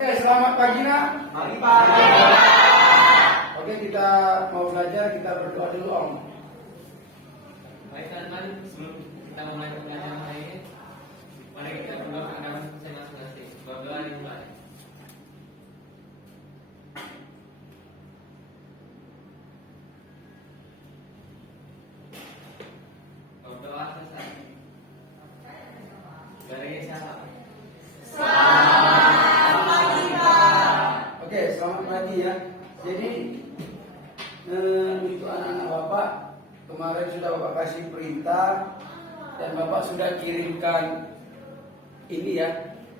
Oke, selamat pagi nak. Pagi Pak. Oke, kita mau belajar, kita berdoa dulu Om. Baik teman-teman, sebelum kita memulai pembelajaran hari ini, mari kita berdoa kepada masing-masing. Berdoa dimulai. Berdoa selesai. Dari siapa? Oke, selamat pagi ya. Jadi untuk anak-anak Bapak, kemarin sudah Bapak kasih perintah dan Bapak sudah kirimkan ini ya.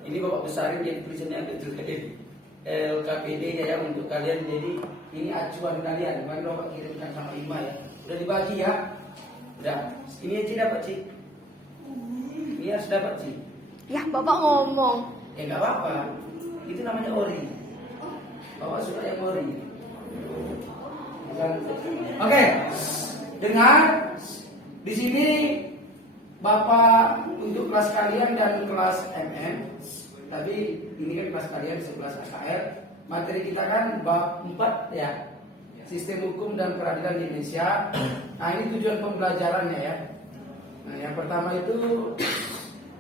Ini Bapak besarin jadi tulisannya kecil LKPD ya untuk kalian. Jadi ini acuan kalian. Kemarin Bapak kirimkan sama Ima ya. Udah dibagi ya. Udah. Ini Ci dapat Ci. Ini harus dapat Ci. Ya, Bapak ngomong. Nggak apa-apa. Itu namanya ori. Bapak suka yang ori. Oke. Dengar. Di sini Bapak untuk kelas kalian dan kelas MM. Tapi ini kan kelas kalian sekelas AKR. Materi kita kan bab 4 ya. Sistem hukum dan peradilan di Indonesia. Nah, ini tujuan pembelajarannya ya. Nah, yang pertama itu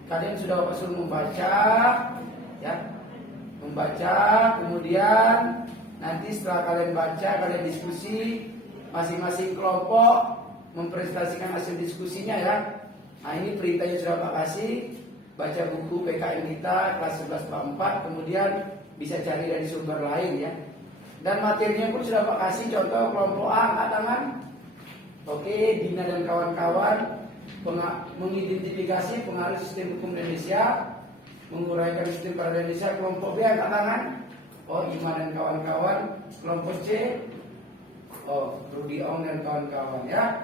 kalian sudah Bapak suruh membaca ya. Membaca, kemudian nanti setelah kalian baca, kalian diskusi, masing-masing kelompok mempresentasikan hasil diskusinya ya. Nah, ini perintahnya sudah Pak kasih. Baca buku PKN kita kelas 11 bab 4, kemudian bisa cari dari sumber lain ya. Dan materinya pun sudah Pak kasih, contoh kelompok A angkat tangan. Oke, Dina dan kawan-kawan mengidentifikasi pengaruh sistem hukum Indonesia, menguraikan sistem peradilan Indonesia. Kelompok B angkat tangan. Oh, Ima dan kawan-kawan. Kelompok C, oh, Rudi Ong dan kawan-kawan ya.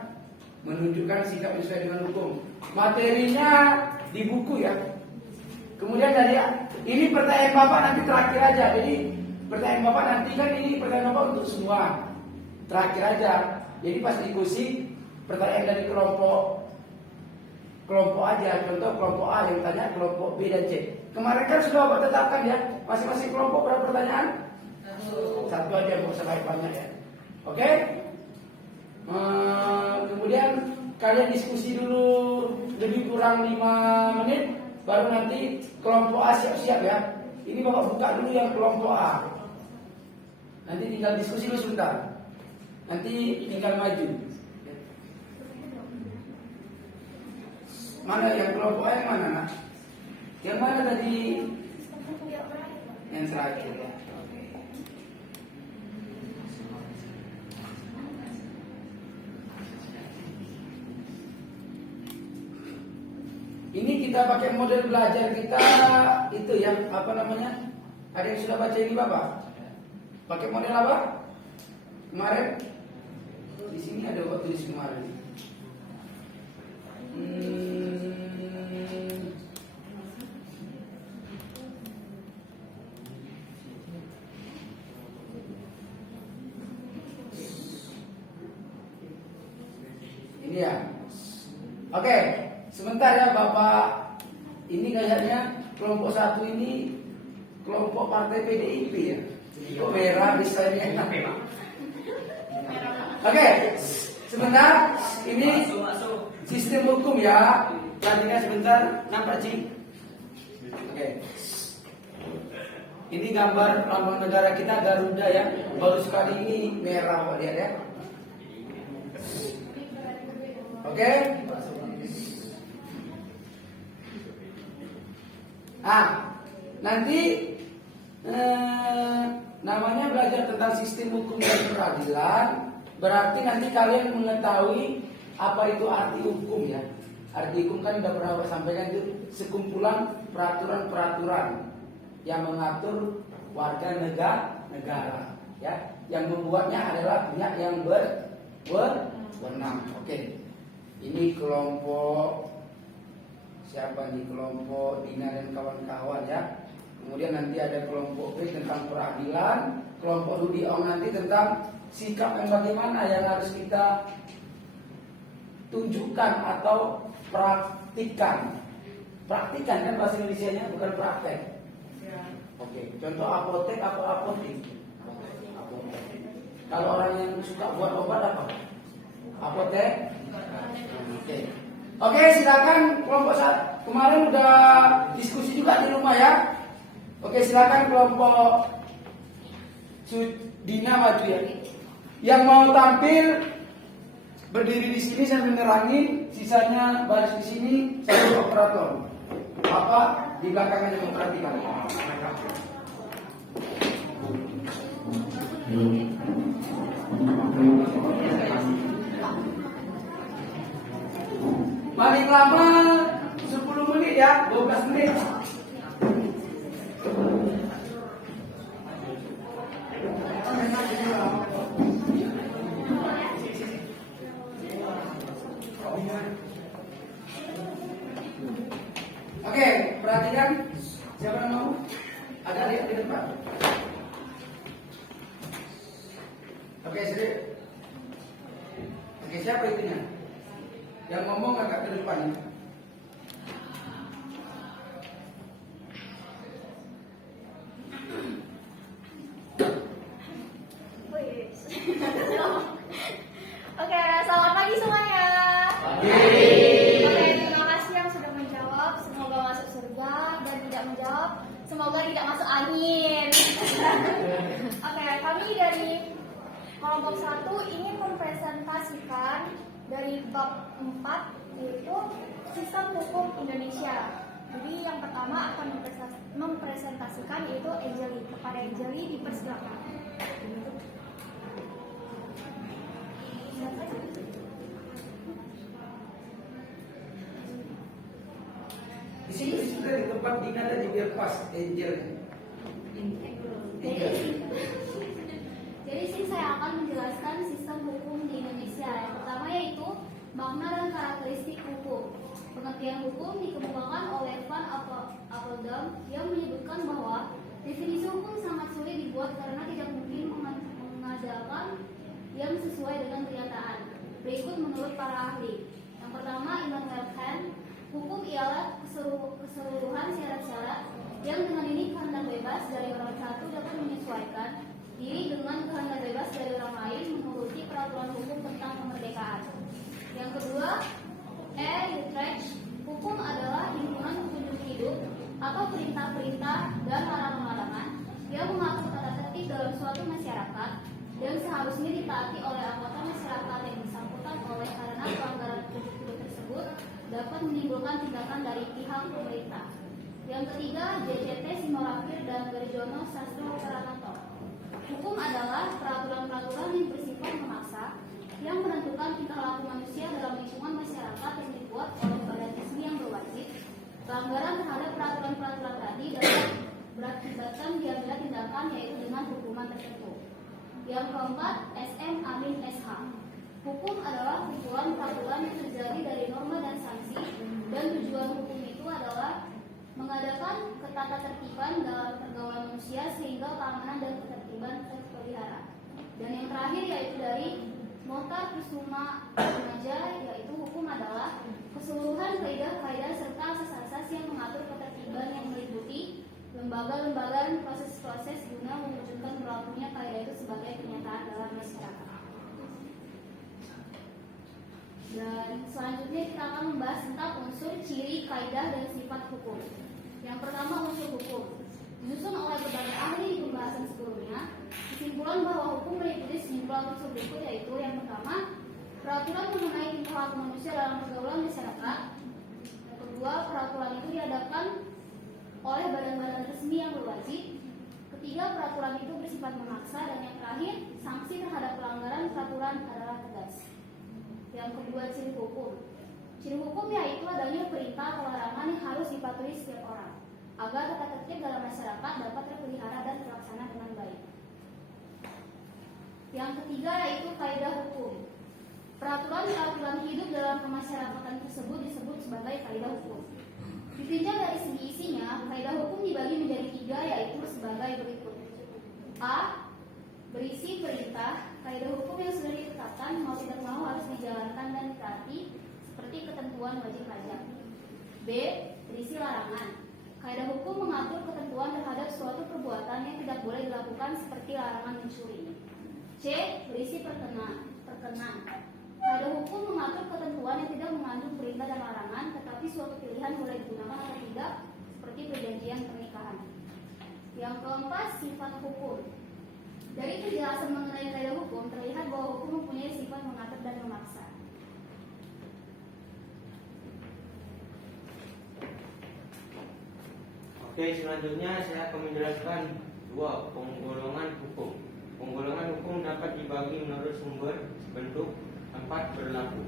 Menunjukkan sikap sesuai dengan hukum. Materinya di buku ya. Kemudian dari ini pertanyaan Bapak nanti terakhir aja. Jadi pertanyaan Bapak nanti kan ini pertanyaan Bapak untuk semua. Terakhir aja. Jadi pas diskusi pertanyaan dari kelompok aja. Contoh kelompok A yang tanya, kelompok B dan C. Kemarin kan sudah Bapak tetapkan ya. Masing-masing kelompok berapa pertanyaan? Satu aja, nggak usah banyak ya. Oke? Kemudian kalian diskusi dulu lebih kurang 5 menit. Baru nanti kelompok A siap-siap ya. Ini Bapak buka dulu yang kelompok A. Nanti tinggal diskusi dulu sebentar. Nanti tinggal maju. Mana yang kelompok A yang mana nak? Yang mana tadi? Yang terakhir ya. Ini kita pakai model belajar kita itu ya, apa namanya? Ada yang sudah baca ini Bapak? Pakai model apa? Kemarin? Di sini ada Bapak tulis kemarin. Ini ya. Oke. Sebentar ya Bapak. Ini kayaknya kelompok 1 ini kelompok partai PDIP ya. Kok merah bisa ini enak ya Pak. Oke. Sebentar. Ini sistem hukum ya. Perhatikan sebentar. Nampak Ci? Oke. Ini gambar lambang negara kita Garuda ya. Baru sekali ini merah Pak lihat ya. Oke. Nah, nanti namanya belajar tentang sistem hukum dan peradilan. Berarti nanti kalian mengetahui apa itu arti hukum ya. Arti hukum kan sudah pernah saya sampaikan, itu sekumpulan peraturan-peraturan yang mengatur warga negara ya. Yang membuatnya adalah pihak yang berwenang. Oke. Ini kelompok siapa nih? Kelompok Dina dan kawan-kawan ya. Kemudian nanti ada kelompok B tentang peradilan, kelompok Rudi Ong nanti tentang sikap yang bagaimana yang harus kita tunjukkan atau praktikan. Praktikan kan bahasa Indonesianya, bukan praktek. Oke, contoh apotek apa apotik? Apotek. Kalau orang yang suka buat obat apa? Apotek. Oke. Oke, silakan kelompok kemarin udah diskusi juga di rumah ya. Oke, silakan kelompok Dina maju ya. Yang mau tampil berdiri di sini sambil menerangi, sisanya baris di sini sambil operator. Bapak di belakang aja memperhatikan. Paling lama 10 menit ya, 12 menit. Oke, perhatikan. Siapa yang mau? Ada lihat di depan. Oke, sini. Oke, siapa itunya? Yang ngomong agak ke depan ya. Oke, selamat pagi semuanya. Pagi. Oke, terima kasih yang sudah menjawab. Semoga masuk surga, dan tidak menjawab, semoga tidak masuk angin. Oke, kami dari kelompok 1 ingin mempresentasikan dari bab 4, yaitu sistem hukum Indonesia. Jadi yang pertama akan mempresentasikan yaitu Angeli. Kepada Angeli dipersilakan. Di sini sudah di tempat Dina tadi biar pas Angel. Jadi sini saya akan menjelaskan sistem hukum di Indonesia. Yang pertama yaitu makna dan karakteristik hukum. Pengertian hukum dikemukakan oleh Van Appelbaum yang menyebutkan bahwa definisi hukum sangat sulit dibuat karena tidak mungkin mengadakan yang sesuai dengan kenyataan. Berikut menurut para ahli. Yang pertama, Immanuel Kant, hukum ialah keseluruhan syarat-syarat yang dengan ini kehendak bebas dari orang satu dapat menyesuaikan diri dengan kehendak bebas dari orang lain menuruti peraturan hukum tentang kemerdekaan. Yang kedua, Utrecht, hukum adalah himpunan petunjuk hidup atau perintah-perintah dan larangan-larangan yang mengatur tata tertib dalam suatu masyarakat dan seharusnya ditaati oleh anggota masyarakat yang bersangkutan oleh karena pelanggaran petunjuk hidup tersebut dapat menimbulkan tindakan dari pihak pemerintah. Yang ketiga, JCT Simorafir dan Garjono Sastro Pranoto. Hukum adalah peraturan-peraturan yang bersifat memaksa yang menentukan tingkah laku manusia dalam lingkungan masyarakat yang dibuat oleh badan resmi yang berwajib. Pelanggaran terhadap peraturan-peraturan tadi dapat berakibatkan diambil tindakan yaitu dengan hukuman tertentu. Yang keempat, SM Amin SH. Hukum adalah kumpulan peraturan yang terjadi dari norma dan sanksi, dan tujuan hukum itu adalah mengadakan ketatatertiban dalam pergaulan manusia sehingga keamanan dan ketertiban terpelihara. Dan yang terakhir yaitu dari Motar Kusuma Remaja, yaitu hukum adalah keseluruhan kaidah-kaidah serta asas-asas yang mengatur ketertiban yang meliputi lembaga-lembaga dan proses-proses guna mewujudkan berlakunya kaidah itu sebagai kenyataan dalam masyarakat. Dan selanjutnya kita akan membahas tentang unsur, ciri, kaidah, dan sifat hukum. Yang pertama, unsur hukum. Disusun oleh berbagai ahli di pembahasan sebelumnya, kesimpulan bahwa hukum meliputi sejumlah unsur berikut, yaitu yang pertama, peraturan mengenai tingkah laku manusia dalam pergaulan masyarakat. Yang kedua, peraturan itu diadakan oleh badan-badan resmi yang berwajib. Ketiga, peraturan itu bersifat memaksa. Dan yang terakhir, sanksi terhadap pelanggaran peraturan adalah tegas. Yang kedua, ciri hukum. Ciri hukum yaitu adanya perintah atau larangan yang harus dipatuhi setiap orang agar tata tertib dalam masyarakat dapat terpelihara dan terlaksana dengan baik. Yang ketiga yaitu kaidah hukum. Peraturan-peraturan hidup dalam kemasyarakatan tersebut disebut sebagai kaidah hukum. Ditinjau dari segi isinya, kaidah hukum dibagi menjadi 3, yaitu sebagai berikut. A. Berisi perintah. Kaidah hukum yang sudah ditetapkan mau tidak mau harus dijalankan dan ditaati, seperti ketentuan wajib pajak. B. Berisi larangan. Kaidah hukum mengatur ketentuan terhadap suatu perbuatan yang tidak boleh dilakukan seperti larangan mencuri. C. Berisi perkenan. Kaidah hukum mengatur ketentuan yang tidak mengandung perintah dan larangan, tetapi suatu pilihan boleh digunakan atau tidak, seperti perjanjian pernikahan. Yang keempat, sifat hukum. Dari penjelasan mengenai kaidah hukum terlihat bahwa hukum mempunyai sifat mengatur dan memaksa. Oke, selanjutnya saya akan menjelaskan 2 penggolongan hukum. Penggolongan hukum dapat dibagi menurut sumber, bentuk, tempat berlaku,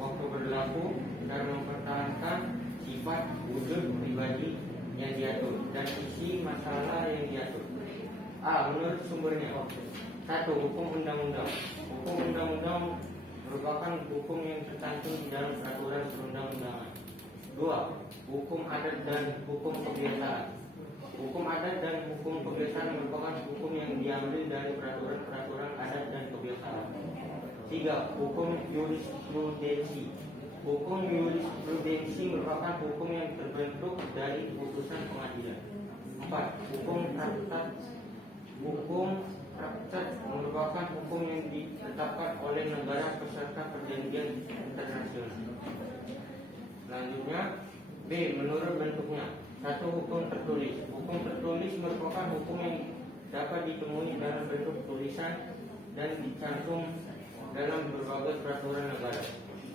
waktu berlaku, dan mempertahankan sifat wujud pribadi yang diatur dan isi masalah yang diatur. A. Menurut sumbernya. 1. Hukum undang-undang. Hukum undang-undang merupakan hukum yang tercantum di dalam peraturan perundang-undangan. 2. Hukum adat dan hukum kebiasaan. Hukum adat dan hukum kebiasaan merupakan hukum yang diambil dari peraturan-peraturan adat dan kebiasaan. 3. Hukum jurisprudensi. Hukum jurisprudensi merupakan hukum yang terbentuk dari putusan pengadilan. 4. Hukum traktat. Hukum traktat merupakan hukum yang ditetapkan oleh negara peserta perjanjian internasional. Selanjutnya, B. Menurut bentuknya. 1. Hukum tertulis. Hukum tertulis merupakan hukum yang dapat ditemui dalam bentuk tulisan dan dicantum dalam berbagai peraturan negara.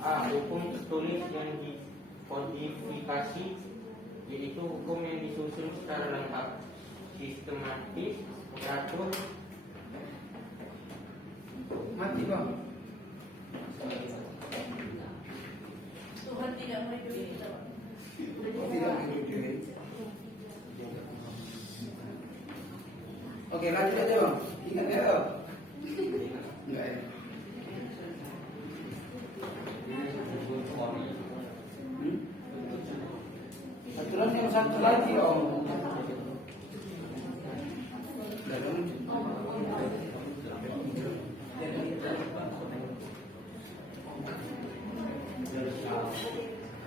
A. Hukum tertulis yang dikodifikasi, yaitu hukum yang disusun secara lengkap, sistematis, teratur. Mati bang. Tuhan tidak meridhoi kita. Oh, tidak menyetujui. Oke, lanjut aja bang. Ingat ya bang? Enggak ya. Aturan yang satu lagi om.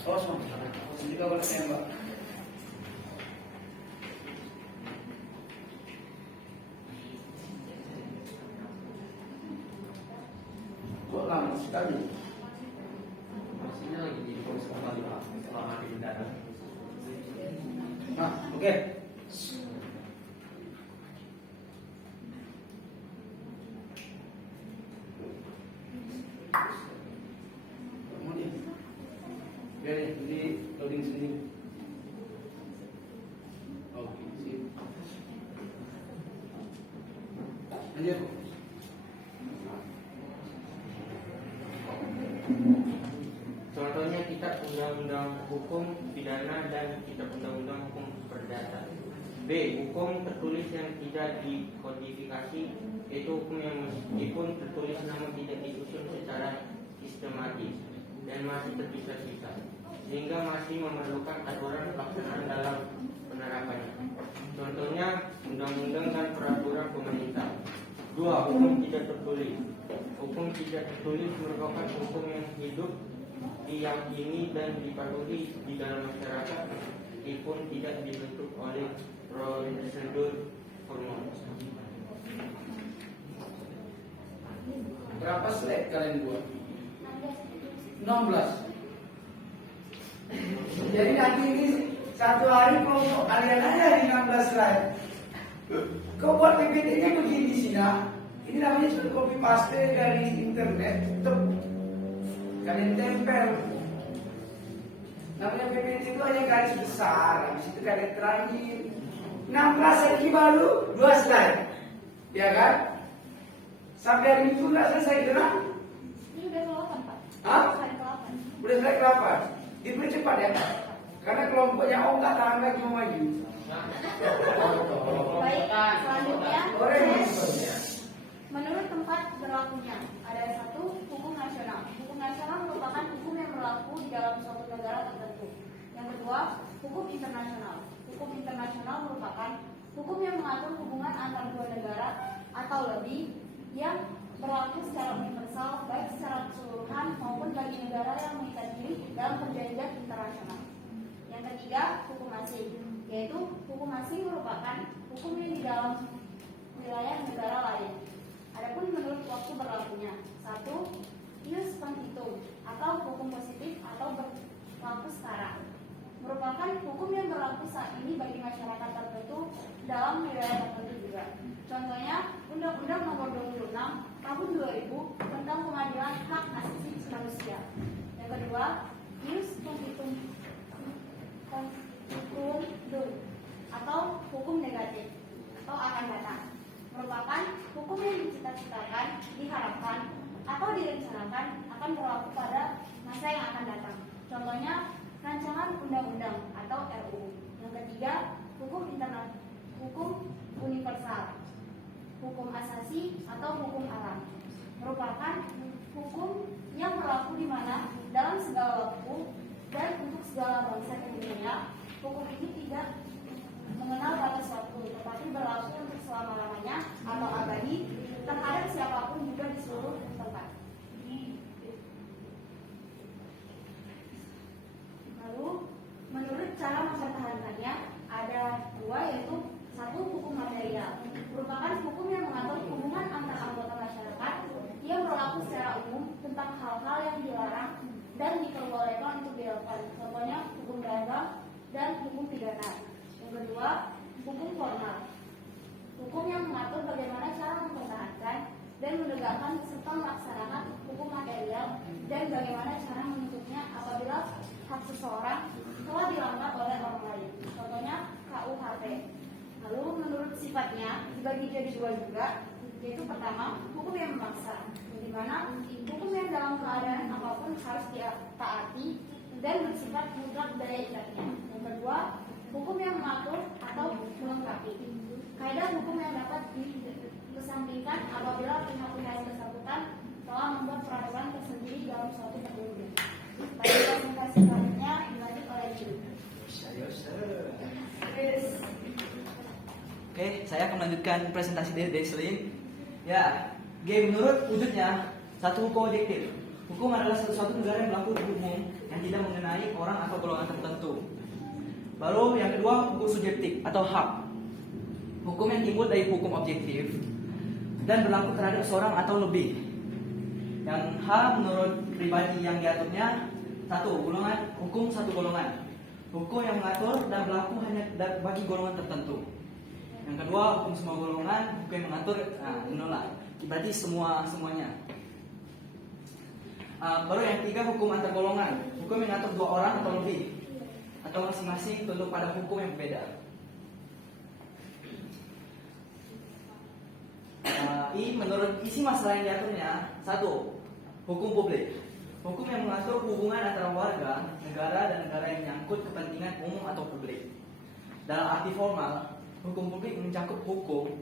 Kosong. Jadi kau boleh tembak. Kok lama sekali? Maksudnya lagi di proses kembali Pak, selama di bendara. Nah, oke. Kemudian, ya, jadi loading sini. Oke, sip. Lanjut. Contohnya kitab undang-undang hukum pidana dan kitab undang-undang hukum perdata. B. Hukum tertulis yang tidak dikodifikasi, yaitu hukum yang meskipun tertulis namun tidak disusun secara sistematis dan masih terpisah-pisah, sehingga masih memerlukan aturan pelaksanaan dalam penerapannya. Contohnya undang-undang dan peraturan pemerintah. 2. Hukum tidak tertulis. Hukum tidak tertulis merupakan hukum yang hidup, diyakini dan dipatuhi di dalam masyarakat meskipun tidak dibentuk oleh prosedur formal. Berapa slide kalian buat? 16. Jadi nanti ini satu hari kelompok kalian aja di 16 slide. Kau buat PPT-nya begini sih nak. Ini namanya sudah copy paste dari internet. Tuh. Kalian tempel. Namanya PPT itu hanya garis besar. Habis itu kalian terangin. 16 lagi baru 2 slide. Ya kan? Sampai hari Minggu nggak selesai kenapa? Ini udah ke-8 Pak. Hah? Slide ke-8. Udah slide berapa? Dipercepat ya. Karena kelompoknya oh nggak tahan lagi mau maju. Baik, selanjutnya Orang menurut tempat berlakunya ada 1. Hukum nasional. Hukum nasional merupakan hukum yang berlaku di dalam suatu negara tertentu. Yang kedua, hukum internasional. Hukum internasional merupakan hukum yang mengatur hubungan antar dua negara atau lebih yang berlaku secara universal baik secara keseluruhan maupun bagi negara yang mengikat diri dalam perjanjian internasional. Yang ketiga, hukum asing. yaitu hukum asing merupakan hukum yang di dalam wilayah negara lain. Adapun menurut waktu berlakunya, 1. Ius quantitum atau hukum positif atau berlaku sekarang, merupakan hukum yang berlaku saat ini bagi masyarakat tertentu dalam wilayah tertentu juga. Contohnya, Undang-Undang Nomor 26 Tahun 2000 tentang Pengadilan Hak Asasi Manusia. Yang kedua, ius quantitum atau hukum negatif atau akan datang, merupakan hukum yang dicita-citakan, diharapkan, atau direncanakan akan berlaku pada masa yang akan datang. Contohnya, rancangan undang-undang atau RUU. Yang ketiga, hukum universal, hukum asasi atau hukum alam, merupakan hukum yang berlaku di mana dalam segala waktu dan untuk segala bangsa di dunia. Hukum ini tidak mengenal batas waktu, tetapi berlaku untuk selama-lamanya atau abadi terhadap siapapun juga di seluruh tempat. Lalu, menurut cara mempertahankannya ada dua, yaitu 1. Hukum material, merupakan hukum yang mengatur hubungan antar anggota masyarakat yang berlaku secara umum tentang hal-hal yang dilarang dan diperbolehkan untuk dilakukan. Contohnya hukum dagang dan hukum pidana. Yang kedua, hukum formal, hukum yang mengatur bagaimana cara mempertahankan dan menegakkan serta melaksanakan hukum material dan bagaimana cara menuntutnya apabila hak seseorang telah dilanggar oleh orang lain. Contohnya KUHP. Lalu menurut sifatnya dibagi jadi dua juga, yaitu pertama, hukum yang memaksa, di mana hukum yang dalam keadaan apapun harus ditaati dan bersifat mutlak daya ikatnya. Yang kedua, hukum yang mengatur atau melengkapi. Kaidah hukum yang dapat dikesampingkan apabila pihak-pihak yang bersangkutan telah membuat peraturan tersendiri dalam suatu perundingan. Pada presentasi selanjutnya dilanjut oleh Guru. Oke, saya akan melanjutkan presentasi dari Deslin. Ya, menurut wujudnya satu hukum objektif. Hukum adalah suatu negara yang berlaku di umum yang tidak mengenai orang atau golongan tertentu. Baru yang kedua, hukum subjektif atau hak. Hukum yang timbul dari hukum objektif dan berlaku terhadap seorang atau lebih. Yang H menurut pribadi yang diaturnya, 1. Hukum satu golongan. Hukum yang mengatur dan berlaku hanya bagi golongan tertentu. Yang kedua, hukum semua golongan. Hukum yang mengatur, berarti semuanya. Baru yang ketiga, hukum antar golongan. Hukum yang mengatur dua orang atau lebih, atau masing-masing tunduk pada hukum yang berbeda. I menurut isi masalah yang diaturnya, 1. Hukum publik. Hukum yang mengatur hubungan antara warga, negara, dan negara yang menyangkut kepentingan umum atau publik. Dalam arti formal, hukum publik mencakup hukum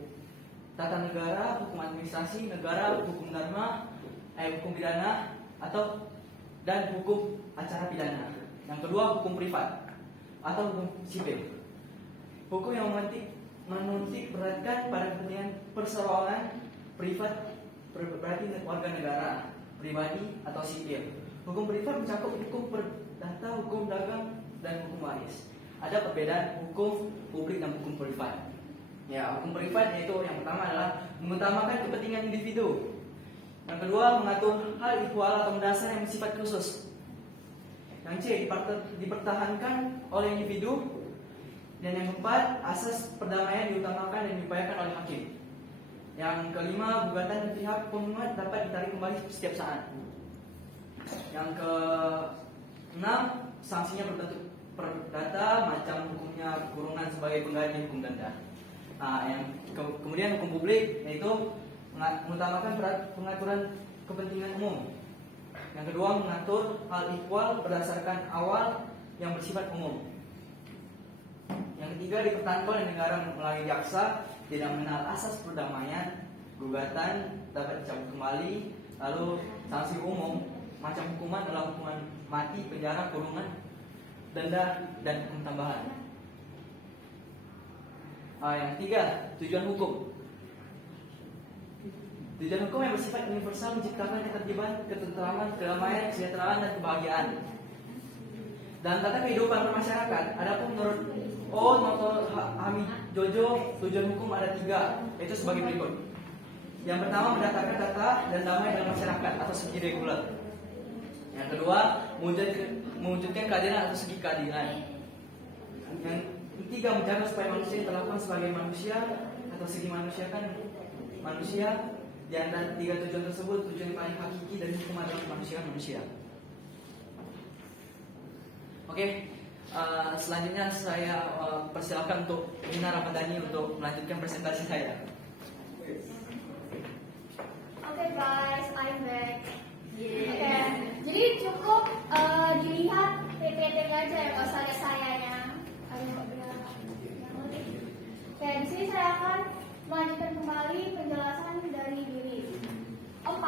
tata negara, hukum administrasi negara, hukum dharma, hukum pidana dan hukum acara pidana. Yang kedua, hukum privat atau hukum sipil. Hukum yang menitik beratkan pada kepentingan perseorangan privat, berarti warga negara, pribadi atau sipil. Hukum privat mencakup hukum perdata, hukum dagang, dan hukum waris. Ada perbedaan hukum publik dan hukum privat. Ya, hukum privat yaitu yang pertama adalah mengutamakan kepentingan individu. Yang kedua, mengatur hal ihwal atau mendasar yang bersifat khusus. Yang C, dipertahankan oleh individu. Dan yang keempat, asas perdamaian diutamakan dan diupayakan oleh hakim. Yang kelima, gugatan pihak penggugat dapat ditarik kembali setiap saat. Yang keenam, sanksinya berbentuk perdata, macam hukumnya kurungan sebagai pengganti hukum denda. Kemudian hukum publik yaitu mengutamakan pengaturan kepentingan umum. Yang kedua, mengatur hal ihwal berdasarkan awal yang bersifat umum. Yang ketiga, dipertahankan oleh negara melalui jaksa, tidak mengenal asas perdamaian, gugatan dapat dicabut kembali. Lalu sanksi umum, macam hukuman adalah hukuman mati, penjara, kurungan, denda, dan hukum tambahan. Yang ketiga, tujuan hukum. Tujuan hukum yang bersifat universal menciptakan ketertiban, ketentraman, kedamaian, kesejahteraan, dan kebahagiaan dalam tata kehidupan bermasyarakat. Adapun menurut O. Noto Hamid Jojo, tujuan hukum ada 3, yaitu sebagai berikut. Yang pertama, mendatangkan data dan damai dalam masyarakat atau segi reguler. Yang kedua, mewujudkan keadilan atau segi keadilan. Yang ketiga, menjaga supaya manusia diperlakukan sebagai manusia atau segi manusia kan manusia. Di antara 3 tujuan tersebut, tujuan yang paling hakiki dan hukum adalah kemanusiaan manusia. Oke, selanjutnya saya persilakan untuk Nina Ramadhani untuk melanjutkan presentasi saya. Oke guys, I'm back. Oke, jadi cukup dilihat PPT-nya aja ya, nggak usah lihat sayanya. Oke, di sini saya akan melanjutkan kembali penjelasan dari diri. 4.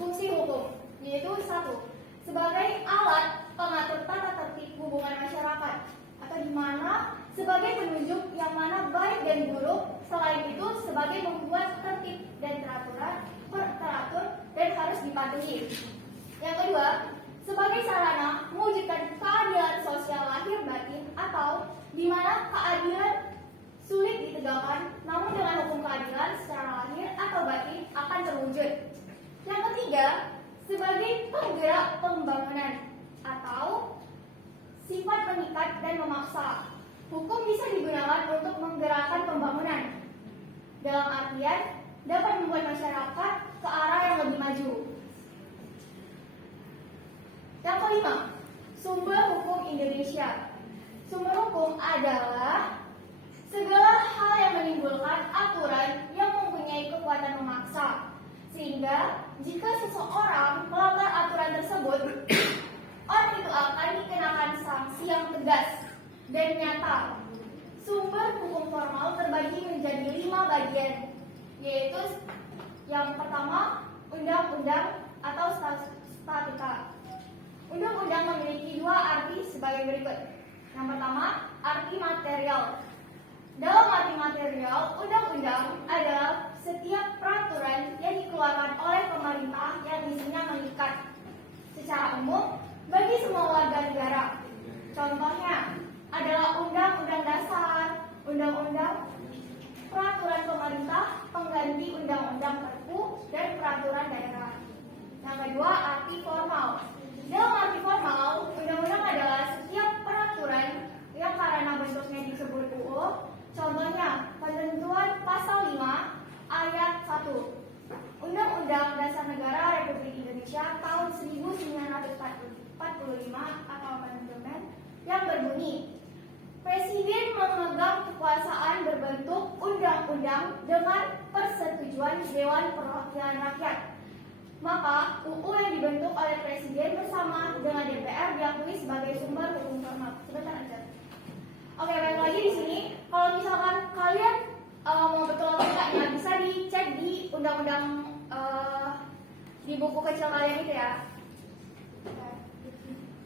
Fungsi hukum, yaitu 1. Sebagai alat pengatur tata tertib hubungan masyarakat, atau di mana sebagai penunjuk yang mana baik dan buruk. Selain itu, sebagai membuat tertib dan teratur dan harus dipatuhi. Yang kedua, sebagai sarana mewujudkan keadilan sosial lahir batin, atau di mana keadilan sulit ditegakkan, namun dengan hukum keadilan secara lahir atau batin akan terwujud. Yang ketiga, sebagai penggerak pembangunan atau sifat mengikat dan memaksa. Hukum bisa digunakan untuk menggerakkan pembangunan. Dalam artian, dapat membuat masyarakat ke arah yang lebih maju. Yang kelima, sumber hukum Indonesia. Sumber hukum adalah segala hal yang menimbulkan aturan yang mempunyai kekuatan memaksa, sehingga jika seseorang melanggar aturan tersebut, orang itu akan dikenakan sanksi yang tegas dan nyata. Sumber hukum formal terbagi menjadi 5 bagian, yaitu yang pertama, undang-undang atau statuta. Undang-undang memiliki 2 arti sebagai berikut. Yang pertama, arti material. Dalam arti material, undang-undang adalah setiap peraturan yang dikeluarkan oleh pemerintah yang isinya mengikat secara umum bagi semua warga negara. Contohnya adalah Undang-Undang Dasar, Undang-Undang Peraturan Pemerintah, pengganti Undang-Undang Perpu, dan Peraturan Daerah. Yang kedua, arti formal. Dalam arti formal, undang-undang adalah setiap peraturan yang karena bentuknya disebut UU. Contohnya, ketentuan pasal 5 ayat 1 Undang-Undang Dasar Negara Republik Indonesia tahun 1945 atau amandemen yang berbunyi, Presiden memegang kekuasaan berbentuk undang-undang dengan persetujuan Dewan Perwakilan Rakyat. Maka UU yang dibentuk oleh Presiden bersama dengan DPR diakui sebagai sumber hukum formal. Sebentar aja. Oke, balik lagi di sini. Kalau misalkan kalian mau betul atau enggaknya, bisa dicek di undang-undang di buku kecil kalian itu ya.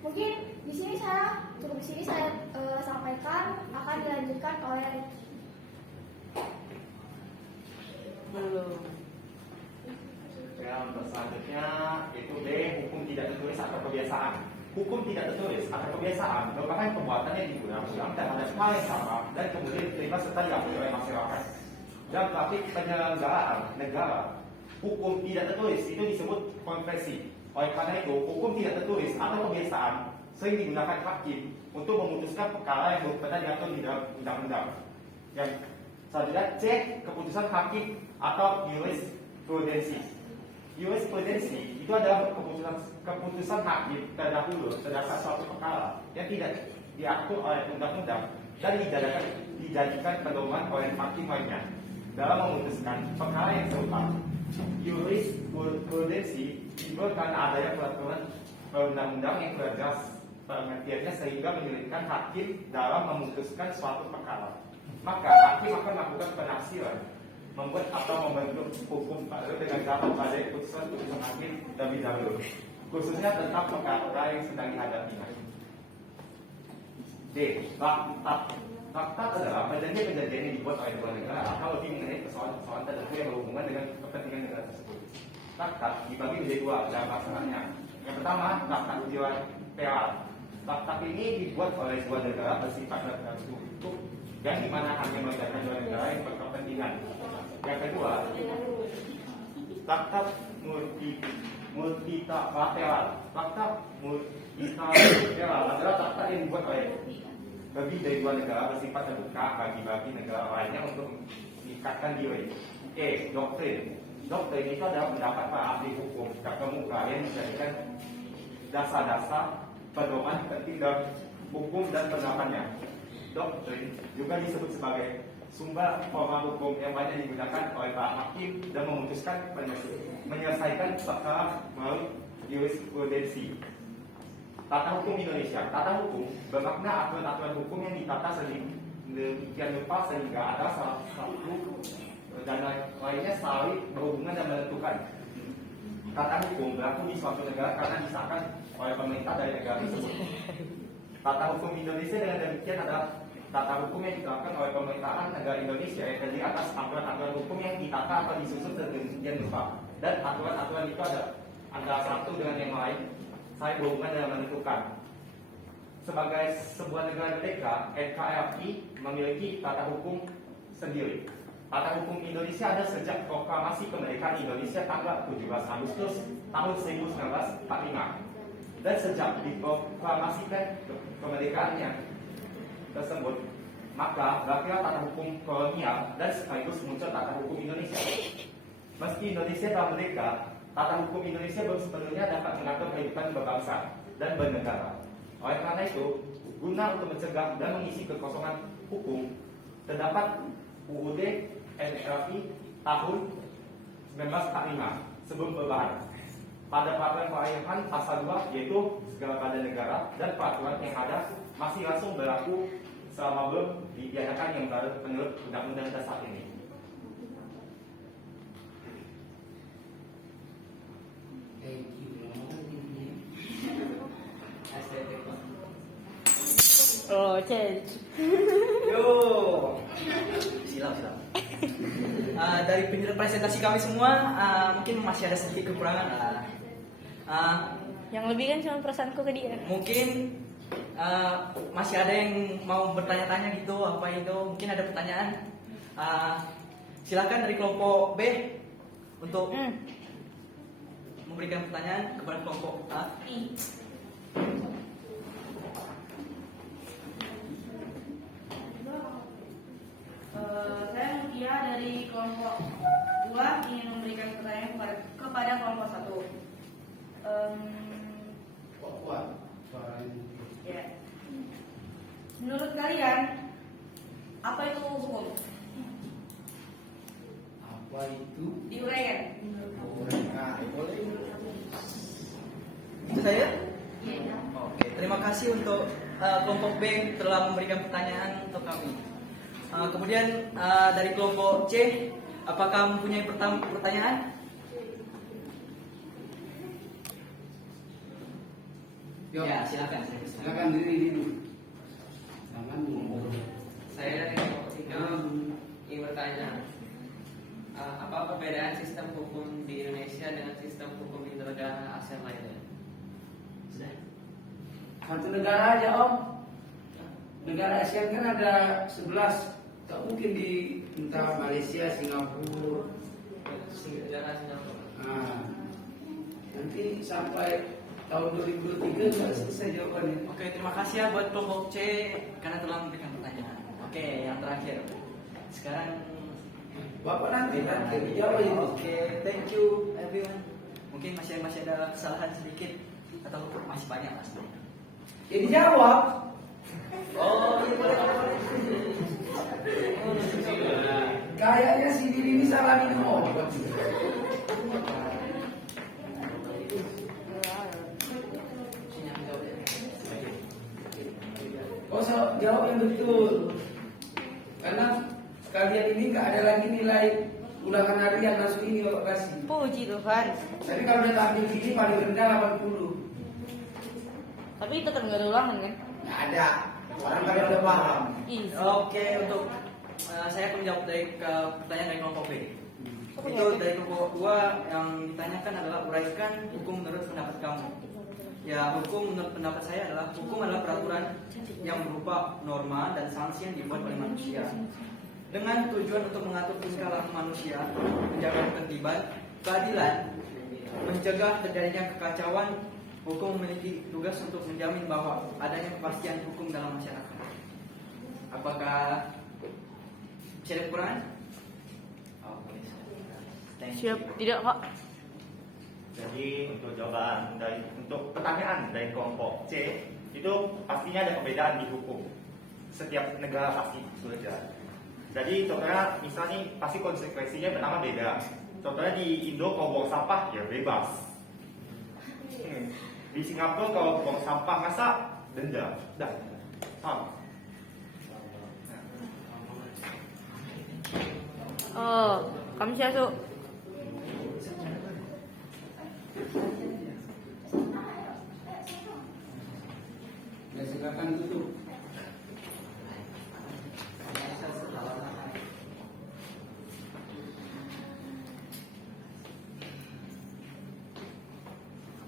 Mungkin di sini saya sampaikan, akan dilanjutkan oleh Ya, untuk selanjutnya itu D, hukum tidak tertulis atau kebiasaan. Hukum tidak tertulis atau kebiasaan merupakan perbuatan yang diundang-undang terhadap hal yang sama dan kemudian diterima serta diakui oleh masyarakat. Dalam praktik penyelenggaraan negara, hukum tidak tertulis itu disebut konvensi. Oleh karena itu, hukum tidak tertulis atau kebiasaan sering digunakan hakim untuk memutuskan perkara yang berkaitan diatur di dalam undang-undang. Yang selanjutnya C, keputusan hakim atau jurisprudensi. Jurisprudensi itu adalah keputusan hakim terdahulu terhadap suatu perkara yang tidak diatur oleh undang-undang dan dijadikan pedoman oleh hakim lainnya dalam memutuskan perkara yang serupa. Jurisprudensi timbul karena adanya peraturan perundang-undang yang tidak jelas pengertiannya sehingga menyulitkan hakim dalam memutuskan suatu perkara. Maka hakim akan melakukan penafsiran, membuat atau membentuk hukum baru dengan cara pada putusan hakim terlebih dahulu, khususnya tentang perkara yang sedang dihadapinya. D. Traktat adalah perjanjian-perjanjian yang dibuat oleh dua negara atau lebih mengenai persoalan-persoalan tertentu yang berhubungan dengan kepentingan negara tersebut. Traktat dibagi menjadi 2 dalam pelaksananya. Yang pertama, traktat bilateral. Tap-tap ini dibuat oleh sebuah negara bersifat tertutup dan di mana hanya melibatkan dua negara yang berkepentingan. Yang kedua, tap-tap multilateral. Tap-tap multilateral adalah tap-tap yang dibuat oleh lebih dari dua negara bersifat terbuka bagi negara lainnya untuk meningkatkan diri. Doktrin. Doktrin itu adalah pendapat para ahli hukum terkemuka yang menjadikan dasar-dasar pedoman penting dalam hukum dan pendapatnya. Doktrin juga disebut sebagai sumber formal hukum yang banyak digunakan oleh para hakim dan memutuskan menyelesaikan perkara melalui jurisprudensi. Tata hukum Indonesia. Tata hukum bermakna aturan-aturan hukum yang ditata sedemikian rupa sehingga ada salah satu dan lainnya saling berhubungan dan menentukan. Tata hukum berlaku di suatu negara karena disahkan oleh pemerintah dari negara tersebut. Tata hukum Indonesia dengan demikian adalah tata hukum yang diterapkan oleh pemerintahan negara Indonesia yang terdiri atas aturan-aturan hukum yang ditata atau disusun sedemikian rupa. Dan aturan-aturan itu ada antara satu dengan yang lain saling berhubungan dan menentukan. Sebagai sebuah negara merdeka, NKRI memiliki tata hukum sendiri. Tata hukum Indonesia ada sejak proklamasi kemerdekaan Indonesia tanggal 17 Agustus tahun 1945. Dan sejak diproklamasikan kemerdekaannya tersebut, maka berakhirlah tata hukum kolonial dan sekaligus muncul tata hukum Indonesia. Meski Indonesia telah merdeka, tata hukum Indonesia belum sepenuhnya dapat mengatur kehidupan berbangsa dan bernegara. Oleh karena itu, guna untuk mencegah dan mengisi kekosongan hukum, terdapat UUD NRI tahun 1945 sebelum perubahan. Pada peraturan pelayanan pasal 2 yaitu segala badan negara dan peraturan yang ada masih langsung berlaku selama belum dibiarkan yang baru menurut Undang-Undang Dasar ini. Oh, change. Yo, silam. Dari penjelasan presentasi kami semua, mungkin masih ada sedikit kekurangan. Yang lebih kan cuma perasaanku ke dia. Mungkin masih ada yang mau bertanya-tanya gitu, apa itu? Mungkin ada pertanyaan. Silakan dari kelompok B untuk memberikan pertanyaan kepada kelompok A. Saya Mutia dari kelompok 2 ingin memberikan pertanyaan kepada kelompok 1. Ya. Menurut kalian apa itu hukum? Apa itu? Diuraikan. Itu saya? Oke, terima kasih untuk kelompok B telah memberikan pertanyaan untuk kami. Kemudian dari kelompok C, apakah mempunyai pertanyaan? Yo. Ya, silakan. Silakan diri dulu. Jangan Saya dari kelompok 3 ingin bertanya, apa perbedaan sistem hukum di Indonesia dengan sistem hukum di negara ASEAN lainnya? satu negara aja Om. Negara ASEAN kan ada 11. Tak mungkin di entah Malaysia, Singapura. Negara Singapura. Nanti sampai tahun 2023 nggak selesai jawabannya. Oke, terima kasih ya buat kelompok C karena telah memberikan pertanyaan. Oke, yang terakhir. Sekarang Bapak nanti dijawab itu. Oke, thank you everyone. Mungkin masih ada kesalahan sedikit atau masih banyak mas. Ya dijawab. Oh, iya boleh. Kayaknya si diri ini salah minum obat. Jawab yang betul. Karena kalian ini nggak ada lagi nilai ulangan harian langsung ini Bapak kasih. Puji Tuhan. Tapi kalau udah tampil gini paling rendah 80. Tapi itu kan nggak ada ulangan kan? Nggak ada. Orang kalian udah paham. Oke, untuk saya akan menjawab dari pertanyaan dari kelompok B. Itu dari kelompok 2 yang ditanyakan adalah uraikan hukum menurut pendapat kamu. Ya, hukum menurut pendapat saya adalah hukum adalah peraturan yang berupa norma dan sanksi yang dibuat oleh manusia dengan tujuan untuk mengatur tingkah laku manusia, menjaga ketertiban, keadilan, mencegah terjadinya kekacauan. Hukum memiliki tugas untuk menjamin bahwa adanya kepastian hukum dalam masyarakat. Apakah bisa ada kekurangan? Siap, tidak Pak. Jadi untuk jawaban untuk pertanyaan dari kelompok C itu pastinya ada perbedaan di hukum. Setiap negara pasti berbeda. Jadi contohnya misalnya pasti konsekuensinya pertama beda. Contohnya di Indo kalau buang sampah ya bebas. Di Singapura kalau buang sampah masa denda. Dah. Oh, kami siapa? Ya silakan tutup.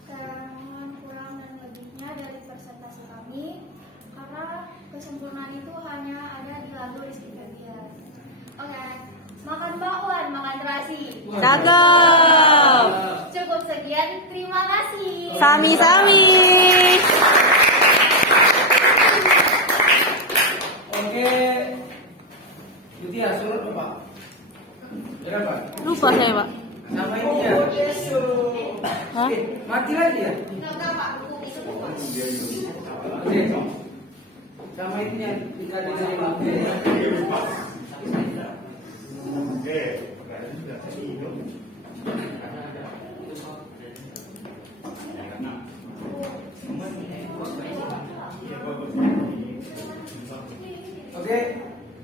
Saya mohon kurang dan lebihnya dari presentasi kami karena kesempurnaan itu hanya ada di lagu Rizky Febian. Oke, makan bakwan, makan terasi. Cakep. Cukup sekian, terima kasih. Sami-sami. Oke. Itu ya surat Bapak. Berapa? Lupa saya Pak. Sama ini ya. Hah? Mati lagi ya? Enggak Pak, buku itu buku. Oke. Sama ini yang kita dari Bapak. Oke. Oke,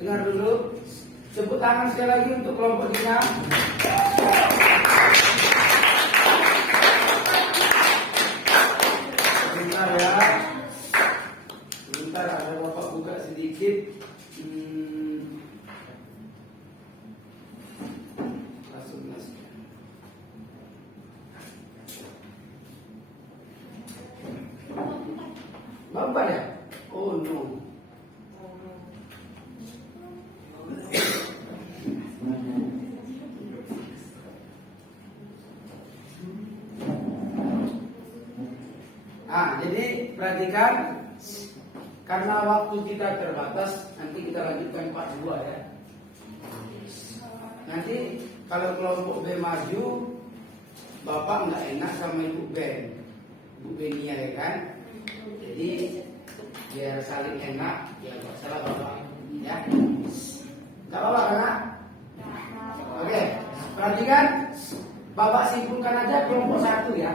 dengar dulu. Sebut tangan sekali lagi untuk kelompok 6. Sebentar ya. Sebentar ada Bapak buka sedikit. Langsung. Bapak ya? Oh no. Jadi perhatikan, karena waktu kita terbatas, nanti kita lanjutkan part 2 ya. Nanti kalau kelompok B maju, Bapak nggak enak sama Ibu Ben, Ibu Benia ya kan. Jadi biar saling enak, ya nggak salah Bapak, ya. Nggak apa-apa kan? Oke, perhatikan, Bapak simpulkan aja kelompok 1 ya.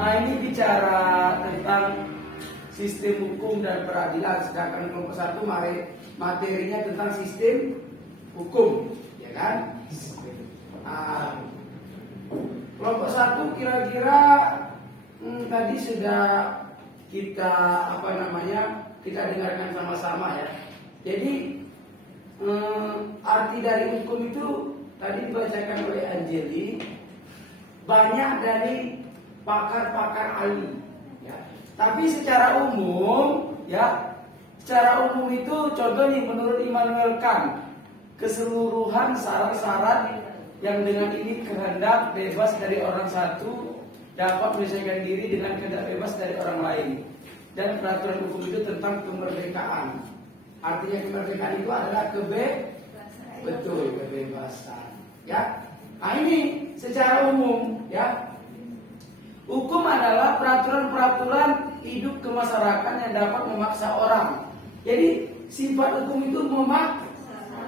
Nah ini bicara tentang sistem hukum dan peradilan, sedangkan kelompok 1 materinya tentang sistem hukum, ya kan? Kelompok 1 kira-kira tadi sudah kita kita dengarkan sama-sama ya. Jadi arti dari hukum itu tadi dibacakan oleh Anjeli, banyak dari pakar-pakar ahli ya. Tapi secara umum ya, secara umum itu contoh nih menurut Immanuel Kant, keseluruhan syarat-syarat yang dengan ini kehendak bebas dari orang satu dapat menyelesaikan diri dengan kehendak bebas dari orang lain. Dan peraturan hukum itu tentang kemerdekaan. Artinya kemerdekaan itu adalah kebebasan ya. Nah ini secara umum ya. Hukum adalah peraturan-peraturan hidup kemasyarakatan yang dapat memaksa orang. Jadi sifat hukum itu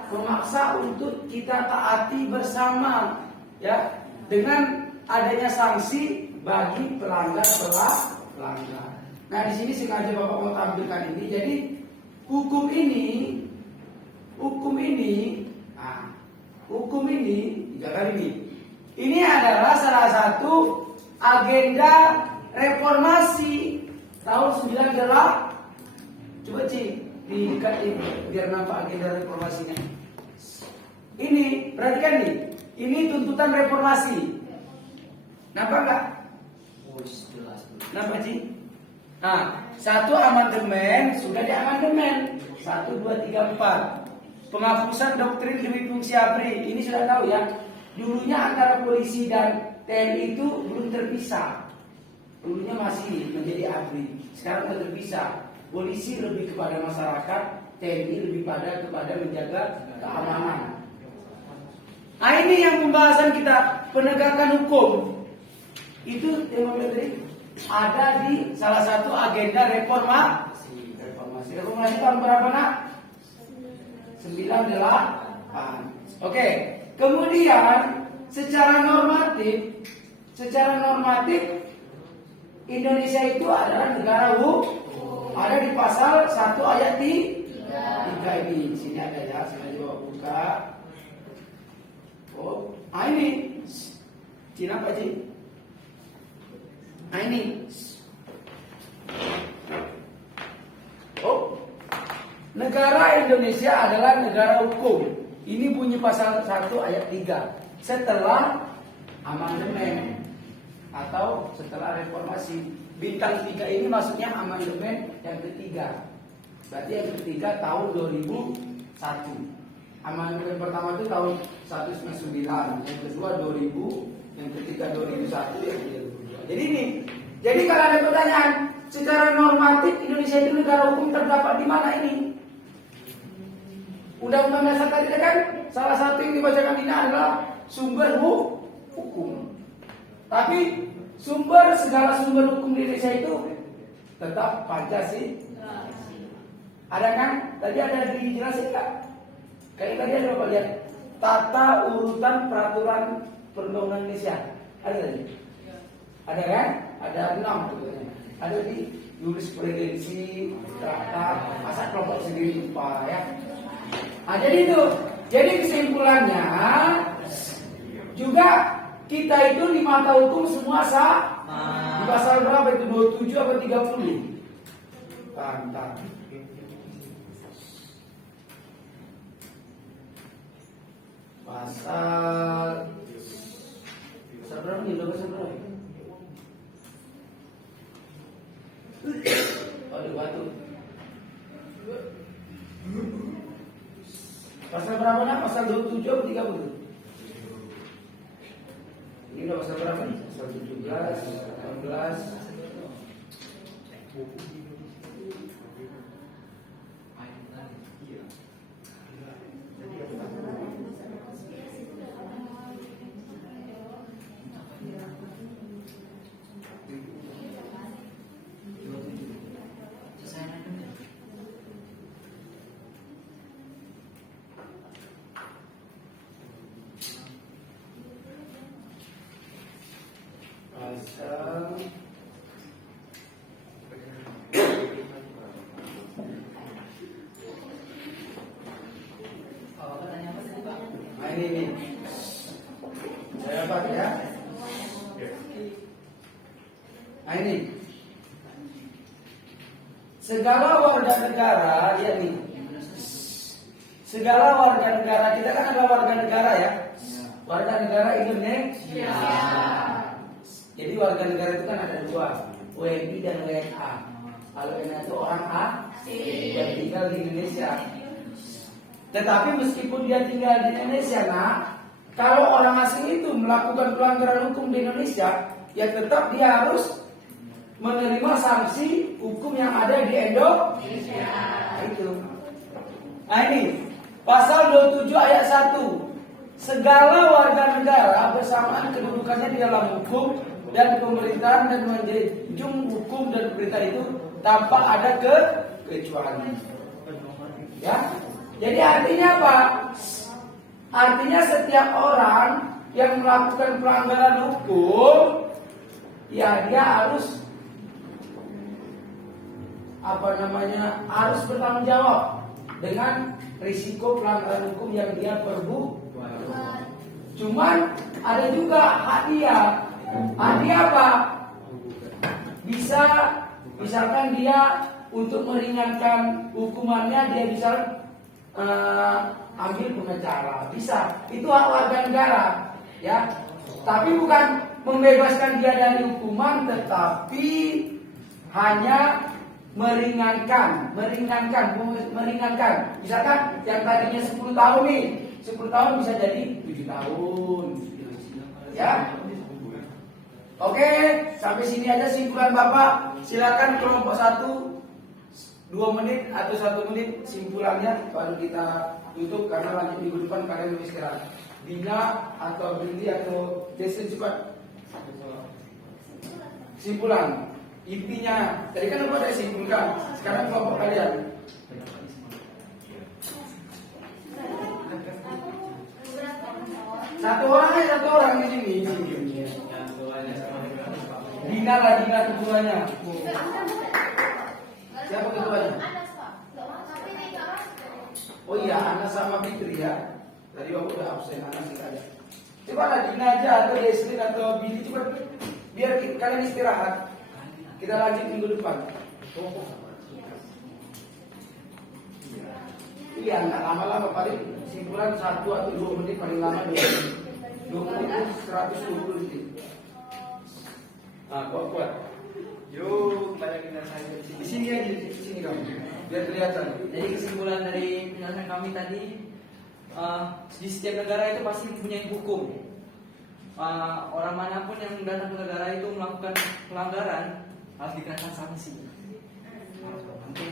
memaksa untuk kita taati bersama, ya, dengan adanya sanksi bagi pelanggar. Nah di sini sengaja Bapak mau tampilkan ini. Jadi hukum ini, tiga kali ini adalah salah satu agenda reformasi tahun 98. Coba Ci, di dekat ini biar nampak agenda reformasinya. Ini, perhatikan nih. Ini tuntutan reformasi. Nampak enggak? Kenapa sih? Nah, satu amandemen sudah di amandemen 1, 2, 3, 4. Penghapusan doktrin demi fungsi ABRI ini sudah tahu ya. Dulunya antara polisi dan TNI itu belum terpisah. Dulunya masih menjadi ABRI. Sekarang sudah terpisah. Polisi lebih kepada masyarakat, TNI lebih kepada menjaga keamanan. Nah ini yang pembahasan kita, penegakan hukum. Itu tema tadi ada di salah satu agenda reformasi. Reformasi tahun berapa nak? 98. Oke. Kemudian secara normatif Indonesia itu adalah negara hukum. Ada di pasal 1 ayat 3 ini. Sini ada ya, saya coba buka. Oh, ini Cina Pak Ji. Ini. Oh, negara Indonesia adalah negara hukum. Ini bunyi pasal 1 ayat 3. Setelah amandemen atau setelah reformasi. Bintang 3 ini maksudnya amandemen yang ketiga. Berarti yang ketiga tahun 2001. Amandemen pertama itu tahun 1999, yang kedua 2000, yang ketiga 2001, yang ketiga 2002. Jadi kalau ada pertanyaan, secara normatif Indonesia itu negara hukum terdapat di mana ini? Undang-undang dasar tadi kan salah satu yang dibacakan ini adalah sumber hukum. Tapi segala sumber hukum di Indonesia itu tetap Pancasila. Ada kan? Tadi ada dijelasin nggak? Kayak tadi ada apa lihat? Tata urutan peraturan perundang-undangan Indonesia. Ada tadi? Ada kan? Ada 6 sebetulnya. Ada di jurisprudensi, traktat, masa kelompok sendiri lupa ya. Nah, jadi itu. Jadi kesimpulannya juga kita itu di mata hukum semua sah. Di pasal berapa itu? 27 atau 30? Tantang. Pasal berapa nih? Pasal berapa? Aduh, batu. Pasal berapa nak? Pasal 27 atau 30? Ini udah pasal berapa nih? Pasal 17, 18. Ini saya dapat ya. Nah ini segala warga negara ya nih. Segala warga negara kita kan adalah warga negara ya. Warga negara Indonesia. Jadi warga negara itu kan ada dua, WNI dan WNA. Kalau WNA itu orang asing yang tinggal di Indonesia. Tetapi meskipun dia tinggal di Indonesia, kalau orang asing itu melakukan pelanggaran hukum di Indonesia, ya tetap dia harus menerima sanksi hukum yang ada di Indonesia. Nah ini pasal 27 ayat 1. Segala warga negara bersamaan kedudukannya di dalam hukum dan pemerintahan dan menjunjung hukum dan perintah itu tanpa ada kecuali. Ya. Jadi artinya apa? Artinya setiap orang yang melakukan pelanggaran hukum, ya dia harus harus bertanggung jawab dengan risiko pelanggaran hukum yang dia perbuat. Cuman ada juga hak dia. Hak dia apa? Bisa, misalkan dia untuk meringankan hukumannya dia bisa ambil pengacara, bisa. Itu hak warga negara, ya. Tapi bukan membebaskan dia dari hukuman, tetapi hanya meringankan. Misalkan yang tadinya 10 tahun nih, 10 tahun bisa jadi 7 tahun. Ya. Oke, sampai sini aja simpulan Bapak. Silakan kelompok 1 2 menit atau 1 menit simpulannya, baru kita tutup karena lanjut minggu depan kalian lebih istirahat. Dina atau Brindy atau Jason cepat. Simpulan. Intinya, tadi kan udah simpulkan. Sekarang kelompok kalian. Satu orang di sini. Dina lah, Dina ketuanya. Siapa ketuanya? Oh iya, Anas sama Fitri ya. Tadi aku udah absen, Anas saja. Coba lah Dina aja atau Deslin atau Billy, coba biar kalian istirahat. Kita lanjut minggu depan. Iya, nggak lama-lama, paling simpulan 1 atau 2 menit, paling lama 2 menit. 2 menit itu 120 detik. Kuat. Yuk, bayangin saja Di sini aja, di sini kamu, biar kelihatan. Jadi kesimpulan dari penjelasan kami tadi, di setiap negara itu pasti mempunyai hukum. Orang manapun yang datang ke negara itu melakukan pelanggaran harus dikenakan sanksi. Oke.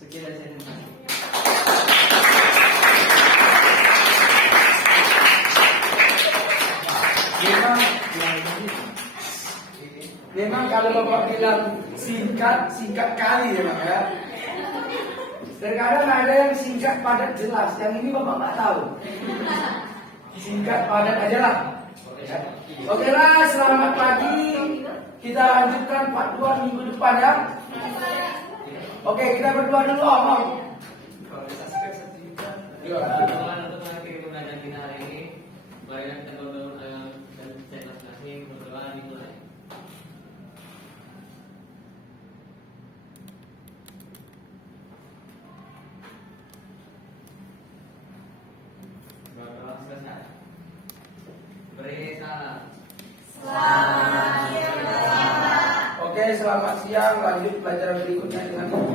Sekian dari saya. Memang kalau Bapak bilang singkat kali memang ya. Terkadang ada yang singkat padat jelas, yang ini Bapak nggak tahu. Singkat padat aja lah. Oke lah, selamat pagi. Kita lanjutkan part 2 minggu depan ya. Oke, kita berdoa dulu, Om. Oke, selamat siang. Lanjut pelajaran berikutnya dengan Om.